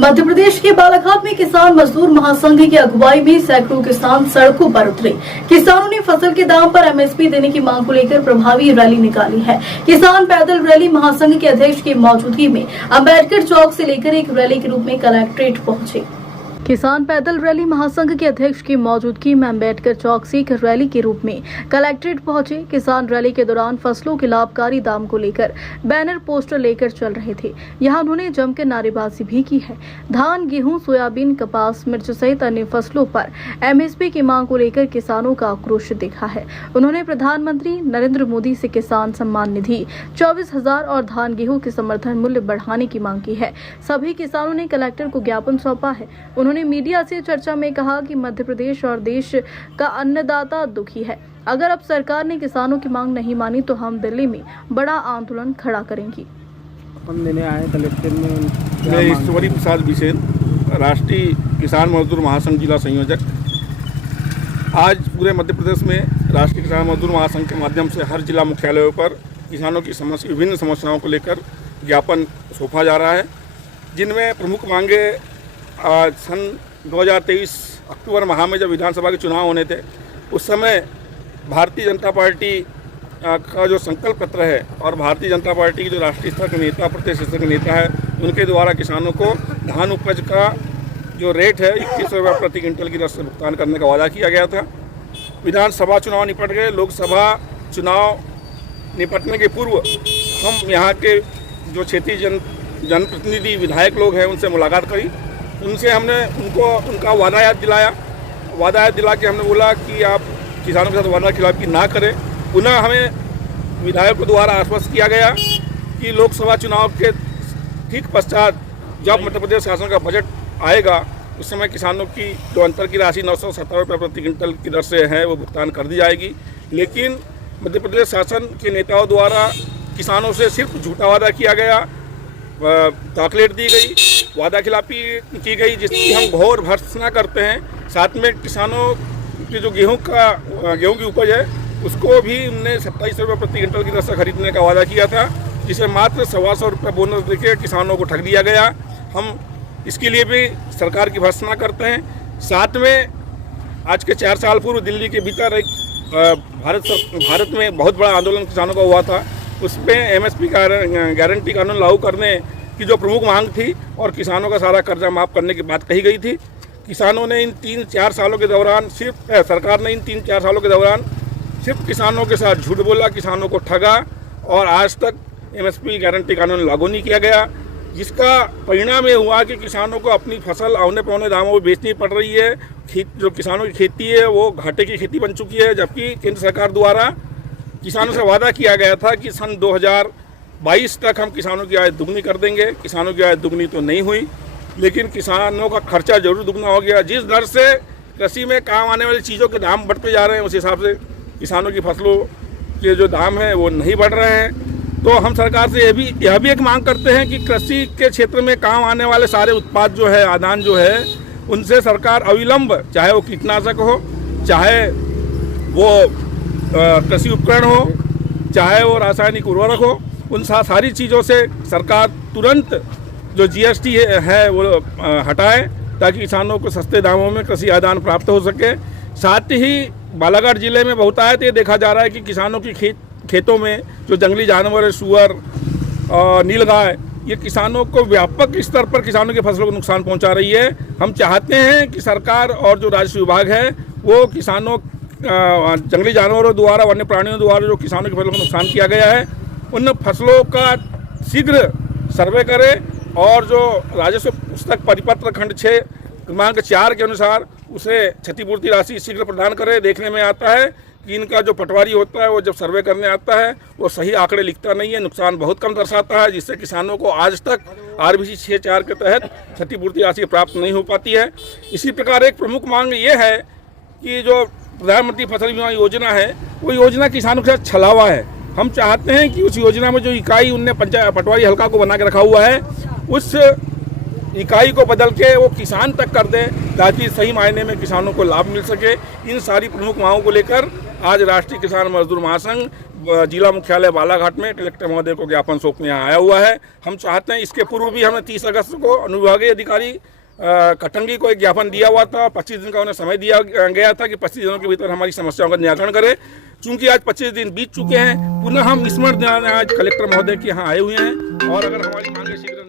मध्य प्रदेश के बालाघाट में किसान मजदूर महासंघ की अगुवाई में सैकड़ों किसान सड़कों पर उतरे। किसानों ने फसल के दाम पर एमएसपी देने की मांग को लेकर प्रभावी रैली निकाली है। किसान पैदल रैली महासंघ के अध्यक्ष की मौजूदगी में अंबेडकर चौक से लेकर एक रैली के रूप में कलेक्ट्रेट पहुंचे। किसान पैदल रैली महासंघ के अध्यक्ष की मौजूदगी में अंबेडकर चौक से एक रैली के रूप में कलेक्ट्रेट पहुंचे। किसान रैली के दौरान फसलों के लाभकारी दाम को लेकर बैनर पोस्टर लेकर चल रहे थे। यहां उन्होंने जमकर नारेबाजी भी की है। धान, गेहूं, सोयाबीन, कपास, मिर्च सहित अन्य फसलों पर एमएसपी की मांग को लेकर किसानों का आक्रोश दिखा है। उन्होंने प्रधानमंत्री नरेंद्र मोदी से किसान सम्मान निधि 24,000 और धान गेहूं के समर्थन मूल्य बढ़ाने की मांग की है। सभी किसानों ने कलेक्टर को ज्ञापन सौंपा है। उन्होंने मीडिया से चर्चा में कहा कि मध्य प्रदेश और देश का अन्नदाता दुखी है। अगर अब सरकार ने किसानों की मांग नहीं मानी तो हम दिल्ली में बड़ा आंदोलन खड़ा करेंगे। अपन देने आए कलेक्टर में मैं ईश्वरी प्रसाद बिसेन, राष्ट्रीय किसान मजदूर महासंघ जिला संयोजक। आज पूरे मध्य प्रदेश में राष्ट्रीय किसान मजदूर महासंघ के माध्यम से हर जिला मुख्यालयों पर किसानों की विभिन्न समस्याओं को लेकर ज्ञापन सौंपा जा रहा है, जिनमें प्रमुख मांगे सन 2023 अक्टूबर माह में जब विधानसभा के चुनाव होने थे, उस समय भारतीय जनता पार्टी का जो संकल्प पत्र है और भारतीय जनता पार्टी की जो राष्ट्रीय स्तर के नेता, प्रदेश स्तर के नेता है, उनके द्वारा किसानों को धान उपज का जो रेट है 21 रुपये प्रति क्विंटल की दर से भुगतान करने का वादा किया गया था। विधानसभा चुनाव निपट गए। लोकसभा चुनाव निपटने के पूर्व हम यहाँ के जो क्षेत्रीय जनप्रतिनिधि विधायक लोग हैं उनसे मुलाकात करी। उनसे हमने उनका वादा याद दिला के हमने बोला कि आप किसानों के साथ वादा खिलाफी ना करें। पुनः हमें विधायकों द्वारा आश्वस्त किया गया कि लोकसभा चुनाव के ठीक पश्चात जब मध्य प्रदेश शासन का बजट आएगा उस समय किसानों की जो अंतर की राशि 970 रुपये प्रति क्विंटल की दर से है वो भुगतान कर दी जाएगी। लेकिन मध्य प्रदेश शासन के नेताओं द्वारा किसानों से सिर्फ झूठा वादा किया गया, चॉकलेट दी गई, वादा खिलाफी की गई, जिसकी हम घोर भर्त्सना करते हैं। साथ में किसानों की जो गेहूं की उपज है उसको भी उनने 27 रुपये प्रति क्विंटल की दर से खरीदने का वादा किया था, जिसे मात्र 125 रुपये बोनस देके किसानों को ठग दिया गया। हम इसके लिए भी सरकार की भर्त्सना करते हैं। साथ में आज के 4 साल पूर्व दिल्ली के भीतर एक भारत में बहुत बड़ा आंदोलन किसानों का हुआ था। उसमें एमएसपी का गारंटी कानून लागू करने की जो प्रमुख मांग थी और किसानों का सारा कर्जा माफ़ करने की बात कही गई थी। किसानों ने इन 3-4 सालों के दौरान सरकार ने इन 3-4 सालों के दौरान सिर्फ किसानों के साथ झूठ बोला, किसानों को ठगा और आज तक एमएसपी गारंटी कानून लागू नहीं किया गया, जिसका परिणाम ये हुआ कि किसानों को अपनी फसल औने पौने दामों में बेचनी पड़ रही है। जो किसानों की खेती है वो घाटे की खेती बन चुकी है, जबकि केंद्र सरकार द्वारा किसानों से वादा किया गया था कि सन 2022 तक हम किसानों की आय दुगनी कर देंगे। किसानों की आय दुगनी तो नहीं हुई, लेकिन किसानों का खर्चा जरूर दुगना हो गया। जिस दर से कृषि में काम आने वाली चीज़ों के दाम बढ़ते जा रहे हैं, उस हिसाब से किसानों की फसलों के जो दाम हैं वो नहीं बढ़ रहे हैं। तो हम सरकार से यह भी एक मांग करते हैं कि कृषि के क्षेत्र में काम आने वाले सारे उत्पाद जो है, आदान जो है, उनसे सरकार अविलंब, चाहे वो कीटनाशक हो, चाहे वो कृषि उपकरण हो, चाहे वो रासायनिक उर्वरक हो, उन सारी चीज़ों से सरकार तुरंत जो जीएसटी है वो हटाए, ताकि किसानों को सस्ते दामों में कृषि आदान प्राप्त हो सके। साथ ही बालाघाट जिले में बहुतायत ये देखा जा रहा है कि किसानों की खेतों में जो जंगली जानवर है, सुअर, नीलगाय, ये किसानों को व्यापक स्तर पर किसानों की फसलों को नुकसान पहुंचा रही है। हम चाहते हैं कि सरकार और जो राजस्व विभाग है वो किसानों जंगली जानवरों द्वारा, वन्य प्राणियों द्वारा जो किसानों की फसलों को नुकसान किया गया है, उन फसलों का शीघ्र सर्वे करे और जो राजस्व पुस्तक परिपत्र खंड 6 क्रमांक 4 के अनुसार उसे क्षतिपूर्ति राशि शीघ्र प्रदान करे। देखने में आता है कि इनका जो पटवारी होता है वो जब सर्वे करने आता है वो सही आंकड़े लिखता नहीं है, नुकसान बहुत कम दर्शाता है, जिससे किसानों को आज तक आरबीसी 6.4 के तहत क्षतिपूर्ति राशि प्राप्त नहीं हो पाती है। इसी प्रकार एक प्रमुख मांग ये है कि जो प्रधानमंत्री फसल बीमा योजना है वो योजना किसानों के साथ छलावा है। हम चाहते हैं कि उस योजना में जो इकाई उनने पटवारी हल्का को बना के रखा हुआ है, उस इकाई को बदल के वो किसान तक कर दें, ताकि सही मायने में किसानों को लाभ मिल सके। इन सारी प्रमुख मांगों को लेकर आज राष्ट्रीय किसान मजदूर महासंघ जिला मुख्यालय बालाघाट में कलेक्टर महोदय को ज्ञापन सौंपने यहाँ आया हुआ है। हम चाहते हैं, इसके पूर्व भी हमने 30 अगस्त को अनुविभागीय अधिकारी कटंगी को एक ज्ञापन दिया हुआ था। 25 दिन का उन्हें समय दिया गया था कि 25 दिनों के भीतर हमारी समस्याओं का निराकरण करें। चूंकि आज 25 दिन बीत चुके हैं, पुनः हम स्मरण दिलाने आज कलेक्टर महोदय के यहाँ आए हुए हैं और अगर हमारी मांगे शीघ्र